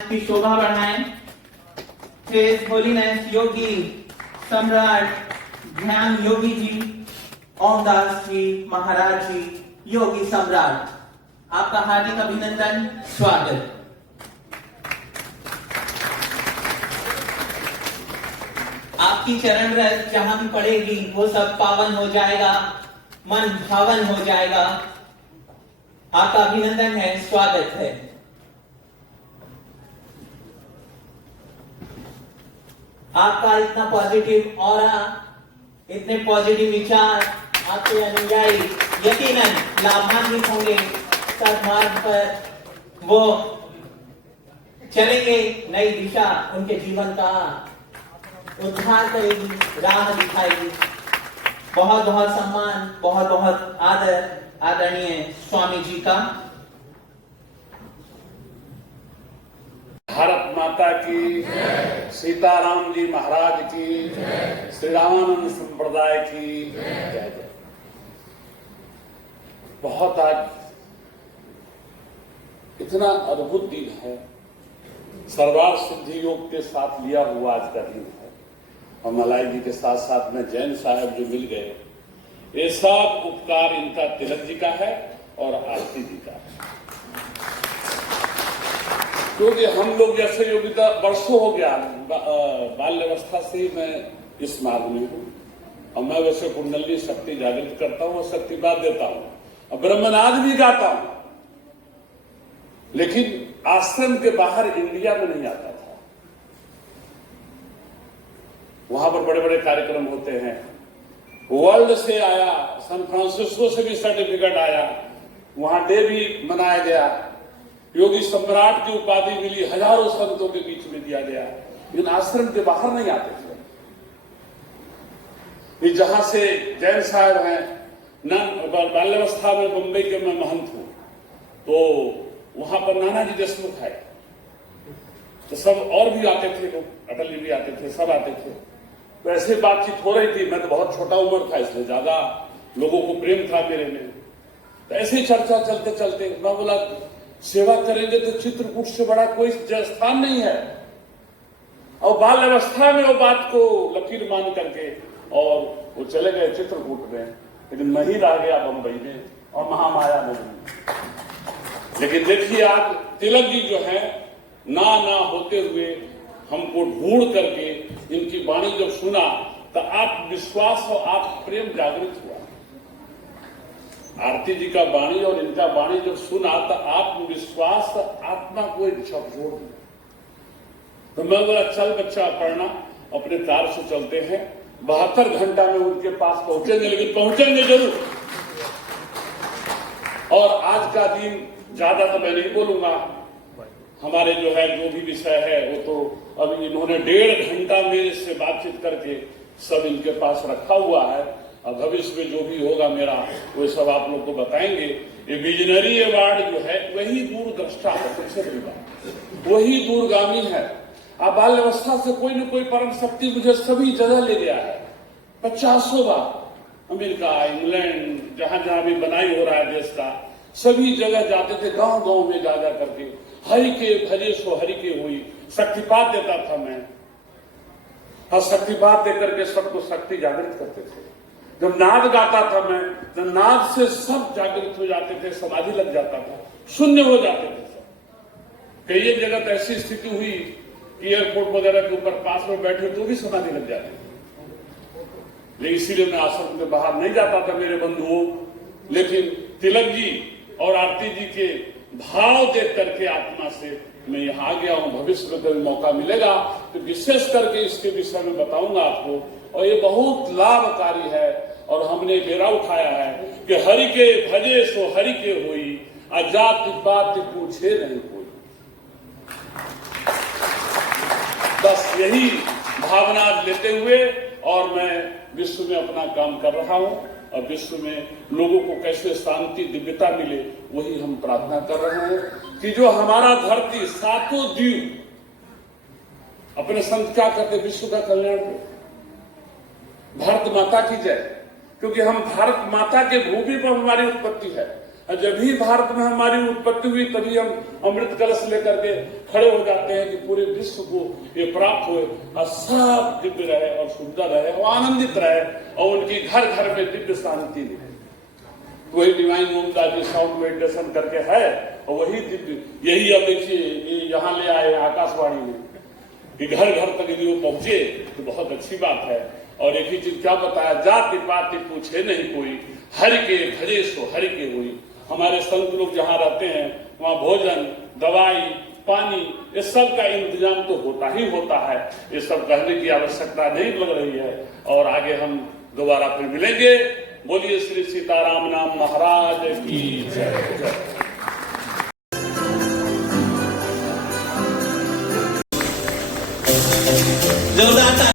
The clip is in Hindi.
की शोभा बढ़ाएं। His Holiness योगी सम्राट ध्यान योगी जी, ओमदास जी महाराज जी, योगी सम्राट, आपका हार्दिक अभिनंदन, स्वागत। आपकी चरण रज जहां भी पड़ेगी वो सब पावन हो जाएगा, मन भावन हो जाएगा। आपका अभिनंदन है, स्वागत है। आपका इतना पॉजिटिव ऑरा, इतने पॉजिटिव विचार, आपके अनुयायी यकीनन लाभान्वित होंगे। सद्मार्ग पर वो चलेंगे, नई दिशा उनके जीवन का उद्धार करेगी, राह दिखाएगी। बहुत बहुत सम्मान, बहुत बहुत आदर आदरणीय स्वामी जी का। भारत माता की, सीताराम जी महाराज की, श्री रामानंद संप्रदाय की जय जय। बहुत आज इतना अद्भुत दिन है, सर्वार्थ सिद्धि योग के साथ लिया हुआ आज का दिन है। और मलाई जी के साथ साथ में जैन साहब जो मिल गए, ये सब उपकार इनका तिलक जी का है और आरती जी का है। क्योंकि हम लोग जैसे योगिता वर्षों हो गया, बाल्यावस्था से ही मैं इस मार्ग में हूँ। और मैं वैसे कुंडली शक्ति जागृत करता हूँ और शक्तिपात देता हूँ और ब्रह्मनाद भी गाता हूँ, लेकिन आश्रम के बाहर इंडिया में नहीं आता था। वहां पर बड़े बड़े कार्यक्रम होते हैं, वर्ल्ड से आया, सैन फ्रांसिस्को से भी सर्टिफिकेट आया, वहां डे भी मनाया गया, योगी सम्राट की उपाधि मिली, हजारों संतों के बीच में दिया गया, लेकिन आश्रम के बाहर नहीं आते थे। ये जहां से जैन साहब हैं, बाल्यावस्था में मुंबई के मैं महंत हूं, तो वहां पर नानाजी देशमुख है, तो सब और भी आते थे लोग, अटल जी भी आते थे, सब आते थे। तो ऐसे बातचीत हो रही थी। मैं तो बहुत छोटा उम्र था, इसलिए ज्यादा लोगों को प्रेम था मेरे में। तो ऐसे ही चर्चा चलते चलते मैं बोला, सेवा करेंगे तो चित्रकूट से बड़ा कोई स्थान नहीं है। और बाल अवस्था में वो बात को लकीर मान करके और वो चले गए चित्रकूट में, लेकिन मैं ही रह गया बंबई में और महामाया में। लेकिन देखिए आज तिलक जी जो है, ना होते हुए हमको ढूंढ करके इनकी वाणी जब सुना तो आप विश्वास और आप प्रेम जागृत हुआ। आरती जी का वाणी और इनका वाणी जब सुना तो आत्मविश्वास आत्मा को झकझोर दिया। तो मैं बोला, चल बच्चा पढ़ना, अपने कार से चलते हैं। 72 घंटा में उनके पास पहुंचेंगे, लेकिन पहुंचेंगे जरूर। और आज का दिन ज्यादा तो मैं नहीं बोलूंगा, हमारे जो है जो भी विषय है वो तो अभी इन्होंने 1.5 घंटा मेरे से बातचीत करके सब इनके पास रखा हुआ है। और भविष्य में जो भी होगा मेरा वो सब आप लोग को बताएंगे। ये विजनरी अवार्ड जो है वही दूरदृष्टा है, सबसे बड़ी बात वही दूरगामी है। अब बाल्यावस्था से कोई न कोई परम शक्ति मुझे सभी जगह ले गया है। 50 बार अमेरिका, इंग्लैंड, जहां जहां भी बनाई हो रहा है देश का, सभी जगह जाते थे, गांव गांव में जा करके हरि के भजे सो हरि के हुई शक्तिपात देता था मैं। और शक्तिपात देकर के सबको शक्ति जागृत करते थे। जब नाद गाता था मैं, तो नाद से सब जागृत हो जाते थे, समाधि लग जाता था, शून्य हो जाते थे सब। कई जगह तो ऐसी स्थिति हुई कि एयरपोर्ट वगैरह के ऊपर पास में बैठे तो भी समाधि लग जाती थी। लेकिन इसीलिए मैं आश्रम के बाहर नहीं जाता था मेरे बंधुओं। लेकिन तिलक जी और आरती जी के भाव देख करके आत्मा से मैं यहाँ आ गया हूँ। भविष्य में कभी मौका मिलेगा तो विशेष करके इसके विषय में बताऊंगा आपको। और ये बहुत लाभकारी है। और हमने बेरा उठाया है कि हरि के भजे सो हरि के होई, अजात बात पूछे नहीं कोई। बस यही भावना लेते हुए और मैं विश्व में अपना काम कर रहा हूँ। और विश्व में लोगों को कैसे शांति दिव्यता मिले, वही हम प्रार्थना कर रहे हैं। कि जो हमारा धरती सातों द्वीप, अपने संत क्या कहते, विश्व का कल्याण हो, भारत माता की जय। क्योंकि हम भारत माता के भूमि पर हमारी उत्पत्ति है। और जब भी भारत में हमारी उत्पत्ति हुई तभी हम अमृत कलश लेकर के खड़े हो जाते हैं कि पूरे विश्व को ये प्राप्त हुए और सब दिव्य रहे और सुंदर रहे और आनंदित रहे और उनकी घर घर में दिव्य शांति रहे। वही डिवाइन ममता जी साउंड मेडिटेशन करके है और वही दिव्य, यही अब देखिए यहाँ ले आए आकाशवाणी में कि घर घर तक यदि वो पहुंचे तो बहुत अच्छी बात है। और एक ही चीज क्या बताया, जाति पाति पूछे नहीं कोई, हरि के भजे सो हरि के हुई। हमारे संत लोग जहाँ रहते हैं वहाँ भोजन, दवाई, पानी, ये सब का इंतजाम तो होता ही होता है। ये सब कहने की आवश्यकता नहीं लग रही है। और आगे हम दोबारा फिर मिलेंगे। बोलिए श्री सीताराम नाम महाराज की जय। जोरदार